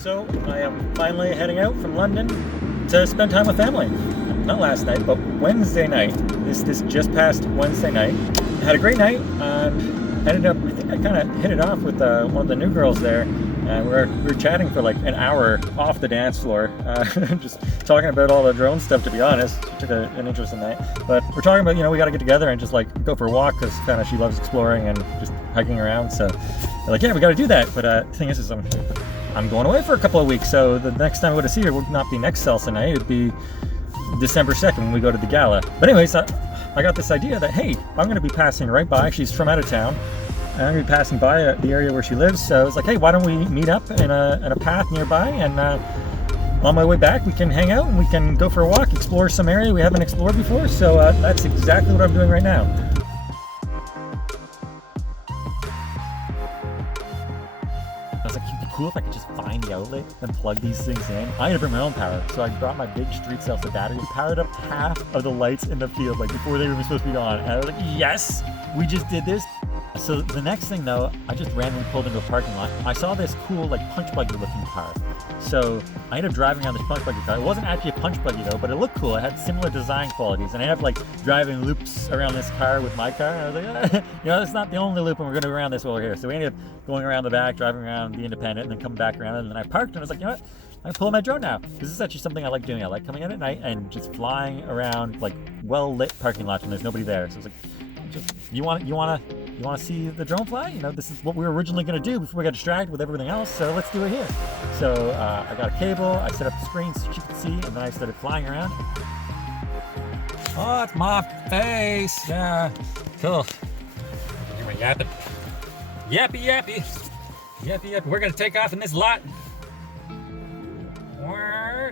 So I am finally heading out from London to spend time with family. Not last night, but Wednesday night. This just past Wednesday night. I had a great night. Ended up, I think I kind of hit it off with one of the new girls there. We were chatting for like an hour off the dance floor, just talking about all the drone stuff, to be honest. She took an interest in that. But we're talking about, we got to get together and just like go for a walk, because kind of she loves exploring and just hiking around. So we're like, yeah, we got to do that. But the thing is I'm going away for a couple of weeks. So the next time I go to see her would not be next Salsa night. It'd be December 2nd when we go to the gala. But anyways, I got this idea that, hey, I'm going to be passing right by. She's from out of town. And I'm going to be passing by the area where she lives. So it's like, hey, why don't we meet up in a path nearby? And on my way back, we can hang out and we can go for a walk, explore some area we haven't explored before. So that's exactly what I'm doing right now. I was like, it'd be cool if I could just find the outlet and plug these things in. I had to bring my own power, so I brought my big street Salsa battery and powered up half of the lights in the field, like before they were even supposed to be on. And I was like, yes, we just did this. So the next thing though, I just randomly pulled into a parking lot. I saw this cool like punch buggy looking car. So I ended up driving around this punch buggy car. It wasn't actually a punch buggy though, but it looked cool. It had similar design qualities. And I ended up like driving loops around this car with my car. And I was like, that's not the only loop, and we're going to go around this over here. So we ended up going around the back, driving around the Independent, and then coming back around. And then I parked and I was like, you know what? I'm pulling my drone now. This is actually something I like doing. I like coming in at night and just flying around like well-lit parking lots when there's nobody there. So it's like, you want to see the drone fly? This is what we were originally going to do before we got distracted with everything else, so let's do it here. So I got a cable, I set up the screen so you could see, and then I started flying around. Oh, it's my face. Yeah, cool. Hear my yapping. Yappy, yappy. Yappy, yappy. We're going to take off in this lot.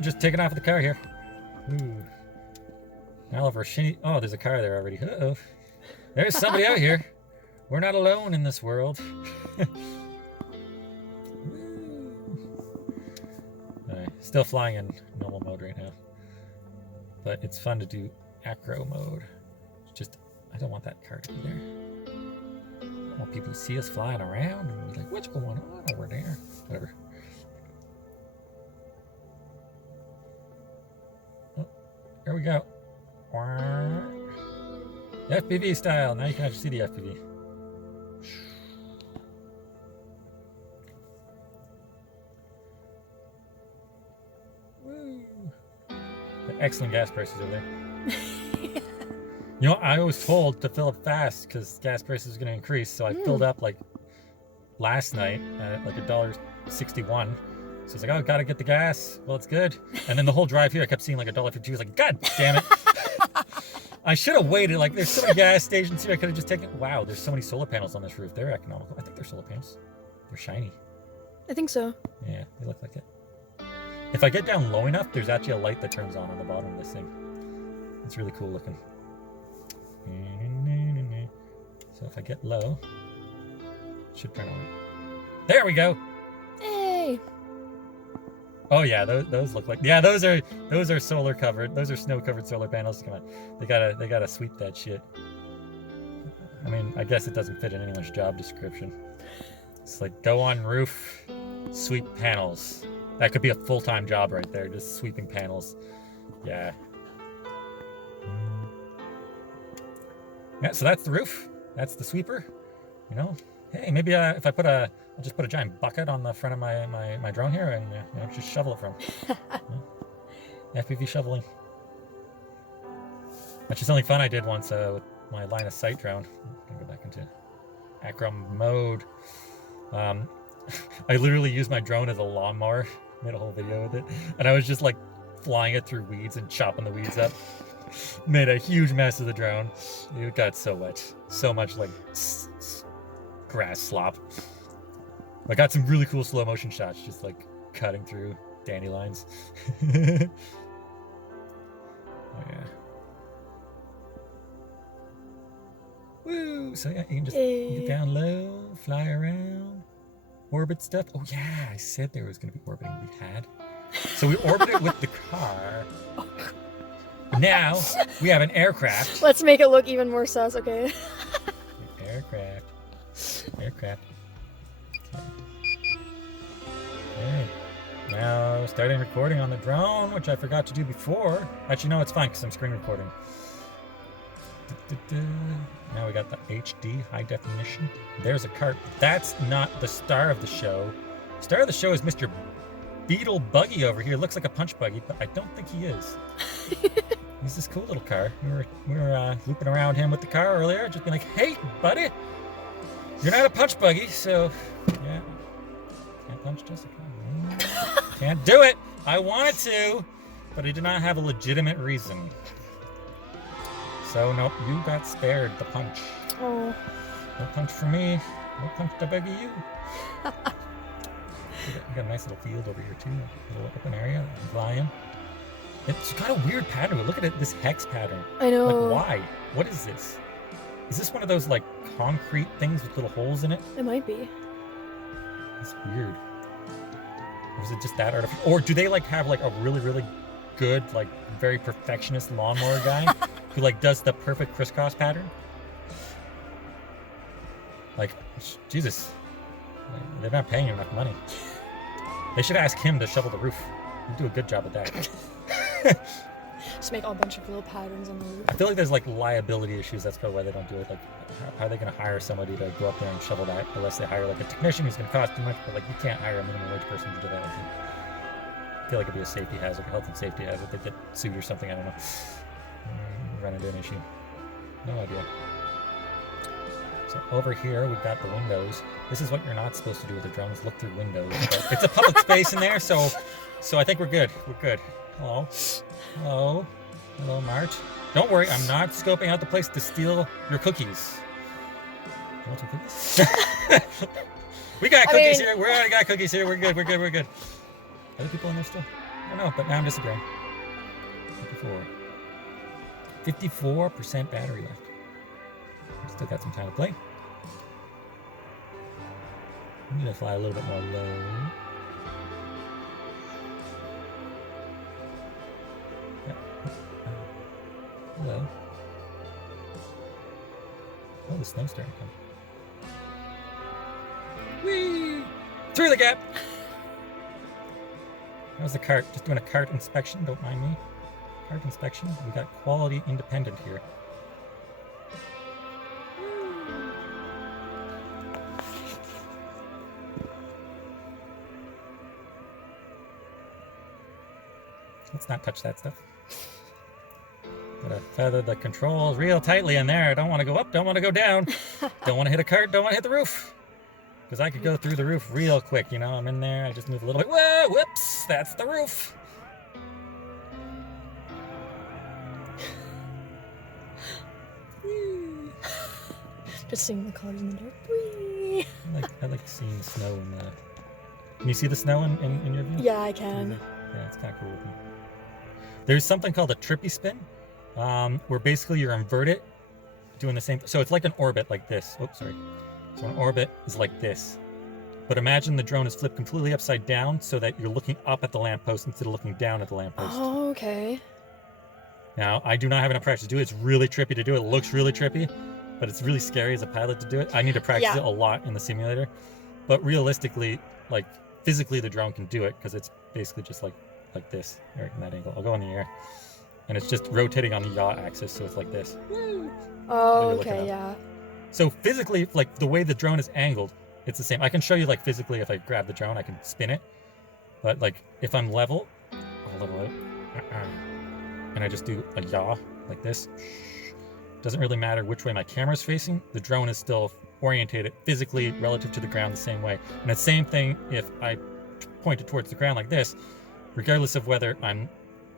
Just taking off with the car here. Ooh. Oliver, oh, there's a car there already. Uh-oh. There's somebody out here. We're not alone in this world. Right, still flying in normal mode right now. But it's fun to do acro mode. I don't want that car to be there. I want people to see us flying around and be like, what's going on over there? Whatever. Oh, here we go. FPV style. Now you can actually see the FPV. Woo. Excellent gas prices over there. I was told to fill up fast because gas prices are going to increase. So I filled up like last night at like $1.61. So it's like, oh, gotta get the gas. Well, it's good. And then the whole drive here, I kept seeing like $1.52. I was like, God damn it. I should have waited. Like, there's so many gas stations here. I could have just taken. Wow, there's so many solar panels on this roof. They're economical. I think they're solar panels. They're shiny. I think so. Yeah, they look like it. If I get down low enough, there's actually a light that turns on the bottom of this thing. It's really cool looking. So if I get low, it should turn on. There we go. Hey. Oh yeah, those look like, yeah, those are solar covered. Those are snow covered solar panels. Come on, they gotta sweep that shit. I mean, I guess it doesn't fit in anyone's job description. It's like, go on roof, sweep panels. That could be a full-time job right there, just sweeping panels. Yeah. Yeah, so that's the roof. That's the sweeper. Hey, maybe if I'll just put a giant bucket on the front of my drone here and just shovel it from. FPV shoveling. That's just something fun I did once with my line of sight drone. I'm gonna go back into acro mode. I literally used my drone as a lawnmower. Made a whole video with it, and I was just like flying it through weeds and chopping the weeds up. Made a huge mess of the drone. It got so wet, so much like grass slop. I got some really cool slow motion shots, just like cutting through dandelions. Oh yeah. Woo! So yeah, you can just get down low, fly around, orbit stuff. Oh yeah, I said there was going to be orbiting. We had. So we orbited with the car. Now we have an aircraft. Let's make it look even more sus, okay? Aircraft. Aircraft. Okay. All right. Now starting recording on the drone, which I forgot to do before. Actually, no, it's fine because I'm screen recording. Now we got the HD, high definition. There's a cart. That's not the star of the show. Star of the show is Mr. Beetle Buggy over here. Looks like a punch buggy, but I don't think he is. He's this cool little car. We were looping around him with the car earlier, just being like, "Hey, buddy, you're not a punch buggy, so yeah, can't punch Jessica. Can't do it. I wanted to, but I did not have a legitimate reason. So nope, you got spared the punch. Oh. No punch for me. No punch to buggy you." We got a nice little field over here too, a little open area, flying. It's got a weird pattern. Look at it, this hex pattern. I know. Like, why? What is this? Is this one of those like concrete things with little holes in it? It might be. It's weird. Or is it just that artificial? Or do they like have like a really, really good, like very perfectionist lawnmower guy who like does the perfect crisscross pattern? Like, Jesus, they're not paying enough money. They should ask him to shovel the roof. He'd do a good job at that. Just make a bunch of little patterns on the roof. I feel like there's like liability issues. That's probably why they don't do it. Like, how are they going to hire somebody to go up there and shovel that unless they hire like a technician who's going to cost too much? But like, you can't hire a minimum wage person to do that. I feel like it'd be a safety hazard, a health and safety hazard. They get sued or something. I don't know. Run into an issue. No idea. So over here we've got the windows. This is what you're not supposed to do with the drones. Look through windows. But it's a public space in there, so I think we're good. We're good. Hello. Hello. Hello, Marge. Don't worry, I'm not scoping out the place to steal your cookies. You want some cookies? We got cookies here. We already got cookies here. We're good. We're good. We're good. Are there people in there still? I don't know, but now I'm disagreeing. 54% battery left. Still got some time to play. I'm gonna fly a little bit more low. Hello. Oh, the snow's starting to come. Whee! Through the gap! That was the cart. Just doing a cart inspection. Don't mind me. Cart inspection. We got quality independent here. Let's not touch that stuff. Gotta feather the controls real tightly in there. Don't want to go up, don't want to go down. Don't want to hit a cart, don't want to hit the roof. Because I could go through the roof real quick, you know. I'm in there, I just move a little bit. Whoa, whoops, that's the roof. Just seeing the cars in the dark. Whee! I like seeing snow in the... Can you see the snow in your view? Yeah, I can. Yeah, it's kind of cool looking. There's something called a trippy spin, where basically you're inverted, doing the same. So it's like an orbit like this. Oh, sorry. So an orbit is like this. But imagine the drone is flipped completely upside down so that you're looking up at the lamppost instead of looking down at the lamppost. Oh, okay. Now, I do not have enough practice to do it. It's really trippy to do it. It looks really trippy, but it's really scary as a pilot to do it. I need to practice it a lot in the simulator. But realistically, like physically the drone can do it because it's basically just like this, right in that angle. I'll go in the air. And it's just rotating on the yaw axis, so it's like this. Oh, okay, yeah. So physically, like the way the drone is angled, it's the same. I can show you like physically if I grab the drone, I can spin it. But like if I'm level, I'll level it. And I just do a yaw like this. Doesn't really matter which way my camera's facing. The drone is still orientated physically relative to the ground the same way. And the same thing if I point it towards the ground like this, regardless of whether I'm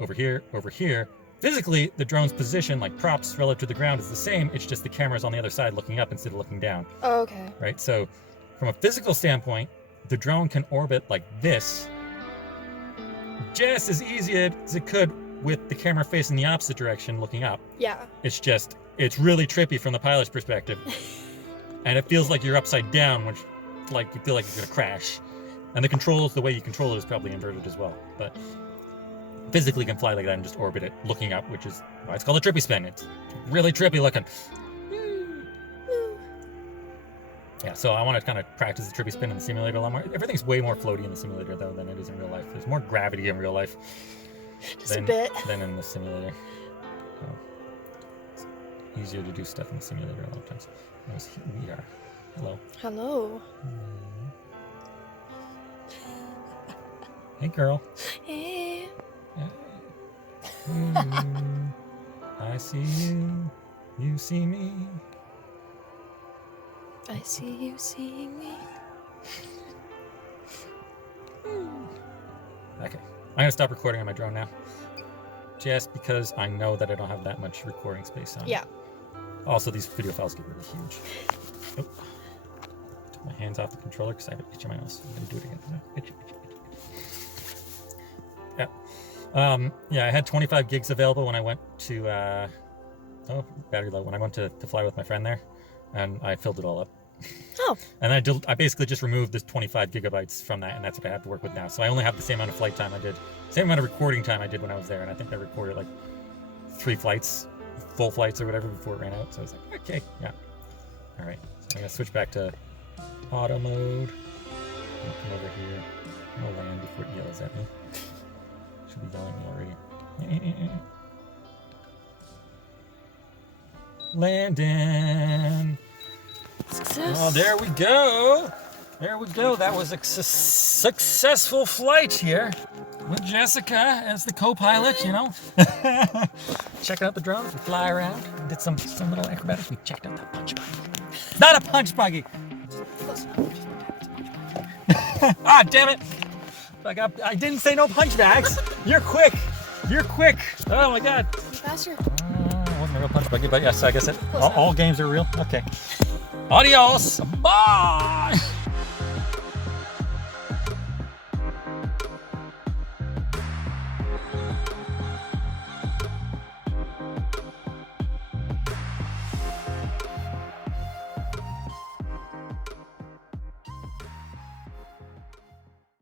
over here, physically the drone's position, like props relative to the ground, is the same. It's just the camera's on the other side looking up instead of looking down. Oh, okay. Right? So from a physical standpoint, the drone can orbit like this just as easy as it could with the camera facing the opposite direction looking up. Yeah. It's really trippy from the pilot's perspective. And it feels like you're upside down, which like you feel like you're gonna crash. And the controls, the way you control it is probably inverted as well. But physically can fly like that and just orbit it looking up, which is why it's called a trippy spin. It's really trippy looking. Yeah, so I want to kind of practice the trippy spin in the simulator a lot more. Everything's way more floaty in the simulator, though, than it is in real life. There's more gravity in real life Just a bit. than in the simulator. So it's easier to do stuff in the simulator a lot of times. Anyways, here we are. Hello. Hello. Hey, girl. Hey. I see you. You see me. I see you seeing me. Okay. I'm going to stop recording on my drone now. Just because I know that I don't have that much recording space on it. Yeah. Also, these video files get really huge. Oh. Took my hands off the controller because I have an itch in my nose. I'm going to do it again. Itchy. Yeah, I had 25 gigs available when I went to, battery low, when I went to fly with my friend there, and I filled it all up. Oh. And I basically just removed this 25 gigabytes from that, and that's what I have to work with now. So I only have the same amount of flight time I did, same amount of recording time I did when I was there, and I think I recorded like 3 flights, full flights or whatever before it ran out. So I was like, okay, yeah. All right, so I'm gonna switch back to auto mode. I'll come over here. I'll land before it yells at me. Should be yelling at me already. Landon. Success. Oh, there we go. There we go. That was a successful flight here with Jessica as the co-pilot, you know. Checking out the drones. We fly around. Did some little acrobatics. We checked out the punch buggy. It's not a punch buggy. Ah, damn it. I didn't say no punch bags. You're quick. You're quick. Oh my God. Faster. Wasn't a real punch buggy, but yes, I guess all games are real. Okay. Adios. Bye.